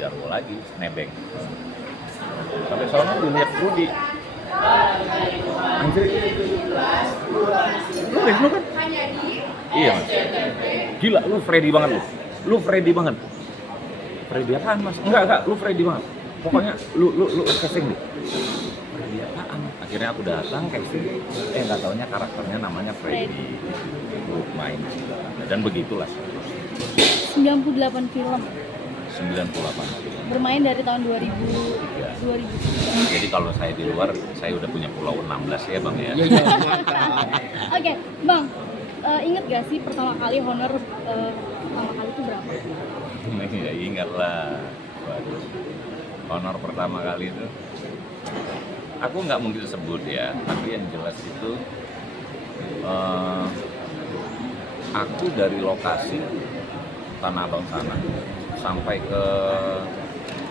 jarwo lagi, nebeng. Sampai sono dilihat Rudy. Anjir. Lu Wisnu kan? Iya mas. Gila, lu Freddy banget lu. Lu Freddy banget. Freddy apaan mas? Enggak, lu Freddy banget. Pokoknya lu casting deh. Freddy apaan? Akhirnya aku datang casting. Nggak taunya karakternya namanya Freddy. Lu main dan begitulah. 98 film 98 film. bermain dari tahun 2000 Ya. 2000. Jadi kalau saya di luar, saya udah punya pulau 16 ya bang ya. Iya, mantap. Oke, Bang, inget gak sih pertama kali honor pertama kali itu berapa? Ya ingat lah. Waduh. Honor pertama kali itu, aku nggak mungkin sebut ya, tapi yang jelas itu aku dari lokasi Tanah Abang sana sampai ke,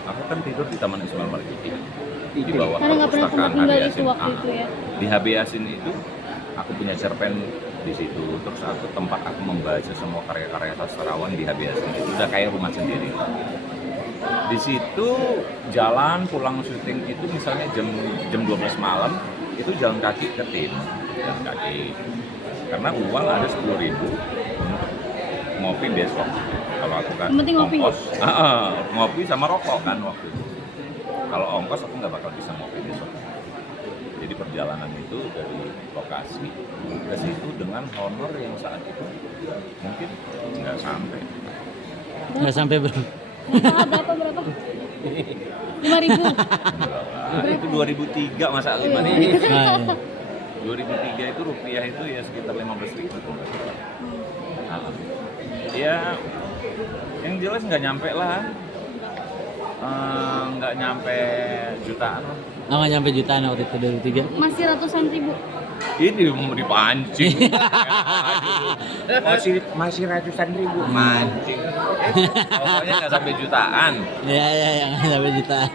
aku kan tidur di Taman Ismail Marzuki di bawah Karena nggak pernah perpustakaan tinggal HB itu Yasin. waktu itu ya. Di HB Yasin itu aku punya cerpen di situ, terus aku tempat aku membaca semua karya-karya sastrawan di HB Yasin. Itu udah kayak rumah sendiri. Di situ jalan pulang syuting itu misalnya jam 12 malam itu jalan kaki ke tim, jalan kaki. Karena uang ada 10.000 untuk ngopi besok. Kalau aku kan Yang penting ngopi. ongkos, ngopi sama rokok kan waktu itu. Kalau ongkos aku nggak bakal bisa ngopi besok. Jadi perjalanan itu dari lokasi ke situ dengan honor yang saat itu mungkin nggak sampai. Nggak sampai berapa? Berapa? 5.000. Itu 2003 masa Iya. 5.000. Nah, 2003 itu rupiah itu ya sekitar 15.000. Ya, yang jelas nggak nyampe lah. Nggak nyampe jutaan lah. nggak nyampe jutaan waktu itu 2003. Masih ratusan ribu. Ini mau dipancing. masih ratusan ribu mancing. Pokoknya nggak sampai jutaan. Iya, nggak sampai jutaan.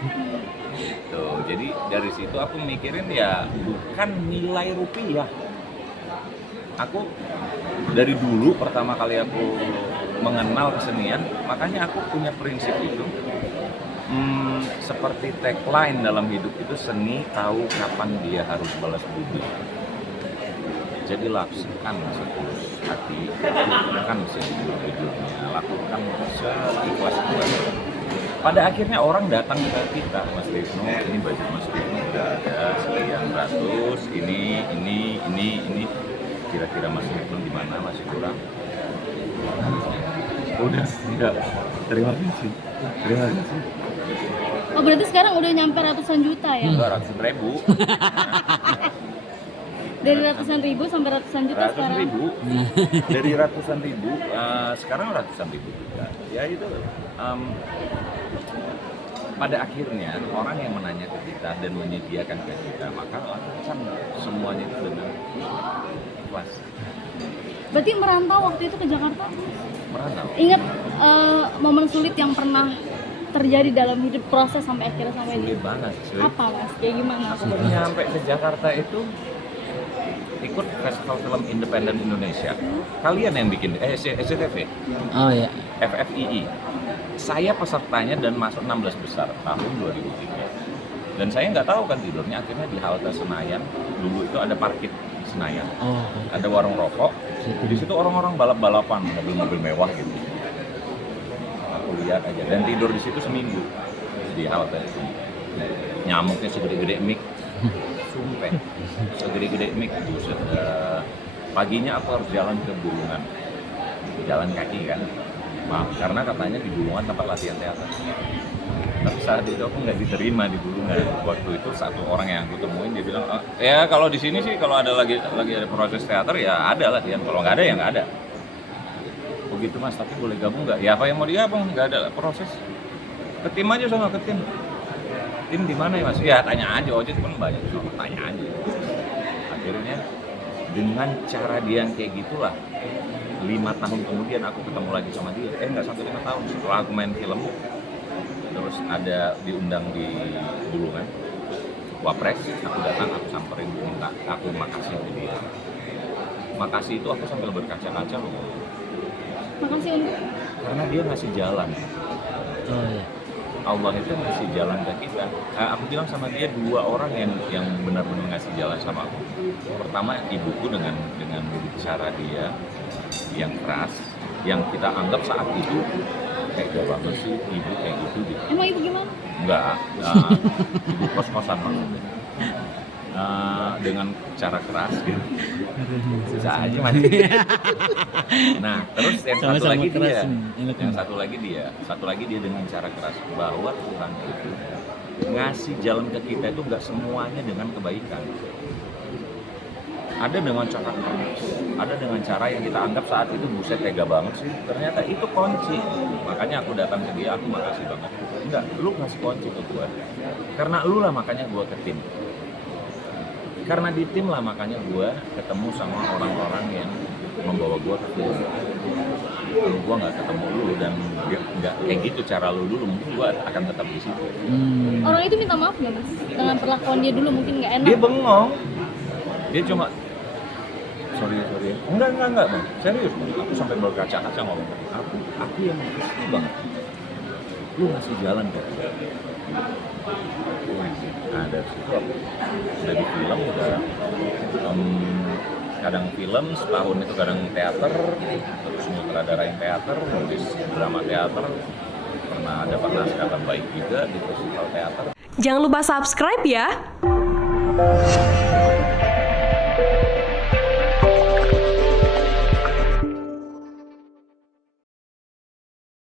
Tuh, jadi dari situ aku mikirin ya bukan nilai rupiah. Aku dari dulu pertama kali aku mengenal kesenian, makanya aku punya prinsip itu. Seperti tagline dalam hidup itu, seni tahu kapan dia harus balas budi. Jadi lakukan setulus hati, lakukan sejujur-jujurnya, lakukan seikhlas-ikhlasnya. Pada akhirnya orang datang ke kita, Mas Wisnu, ini baju Mas Wisnu udah ada sekian ratus, ini. Kira-kira Mas Wisnu di mana masih kurang? Udah, enggak. Terima kasih. Oh, berarti sekarang udah nyampe ratusan juta ya? 200.000. Dari ratusan ribu sampai ratusan juta sekarang. Dari ratusan ribu, sekarang ratusan ribu juga. Ya itu. Pada akhirnya orang yang menanya ke kita dan menyediakan ke kita, maka lakukan semuanya itu dengan ikhlas. Berarti merantau waktu itu ke Jakarta? Merantau. Ingat momen sulit yang pernah terjadi dalam hidup proses sampai akhirnya sampai di Sulit banget, sulit. apa mas? Kayak gimana? Aku baru nyampe ke Jakarta itu ikut Festival Film Independen Indonesia. Kalian yang bikin, SCTV, Oh ya. FFII. Saya pesertanya dan masuk 16 besar tahun 2003. Dan saya nggak tahu kan tidurnya, akhirnya di halte Senayan. Dulu itu ada parkir Senayan. Oh. Ada warung rokok. Di situ orang-orang balap-balapan, mobil-mobil mewah gitu. Aku lihat aja dan tidur di situ seminggu di halte itu. Nyamuknya segede-gede mik. Sumpah. Segede-gede mik. Buset. Paginya aku harus jalan ke Bulungan. Jalan kaki kan. Maaf, karena katanya di Bulungan tempat latihan teater. Tapi saat itu aku nggak diterima di Bulungan. Waktu itu satu orang yang aku temuin dia bilang, ya kalau di sini sih kalau ada lagi ada proses teater ya ada latihan. Kalau nggak ada ya nggak ada. Begitu mas, tapi boleh gabung nggak? Ya apa yang mau digabung? Nggak ada proses. Ke tim aja soalnya ke tim. Tim di mana ya mas? Ya tanya aja, ojek kan banyak juga, tanya aja. Akhirnya dengan cara dia yang kayak gitulah, 5 tahun kemudian aku ketemu lagi sama dia. Nggak sampai 5 tahun setelah aku main film. Terus ada diundang di Bulungan, Wapres, aku datang, aku samperin, minta aku makasih ke dia. Makasih itu aku sambil berkaca-kaca loh. Makasih untuk Karena dia ngasih jalan. Oh ya. Allah itu ngasih jalan ke kita. Aku bilang sama dia 2 orang yang benar-benar ngasih jalan sama aku. Pertama ibuku dengan cara dia yang keras, yang kita anggap saat itu kayak gak banget sih ibu kayak gitu. Emang ibu gimana? Enggak, ibu kos-kosan maksudnya. Dengan cara keras gitu. Susah aja mati. Nah, terus yang satu Sama-sama lagi keras dia, nih, enak yang nih. satu lagi dia dengan cara keras bahwa Tuhan itu ngasih jalan ke kita itu nggak semuanya dengan kebaikan. Ada dengan cara keras, ada dengan cara yang kita anggap saat itu buset tega banget sih. Ternyata itu kunci. Makanya aku datang ke dia, aku makasih banget. Enggak, lu ngasih kunci ke gua. Karena lu lah makanya gua ke tim. Karena di tim lah makanya gue ketemu sama orang-orang yang membawa gue ke tim. Kalau gue nggak ketemu lu dan nggak kayak gitu cara lu dulu, mungkin gue akan tetap di situ. Orang itu minta maaf nggak mas? Dengan perlakuan dia dulu mungkin nggak enak. Dia bengong, dia cuma sorry ya. Enggak bang, serius bang. Aku sampai berkaca-kaca ngomong, aku yang makasih banget. Lu ngasih jalan ke gue. Nah dari situ aku udah di film, udah kadang film setahun itu kadang teater, terus nyutradarain teater, nulis drama teater, pernah dapat naskah terbaik juga di festival teater. Jangan lupa subscribe ya.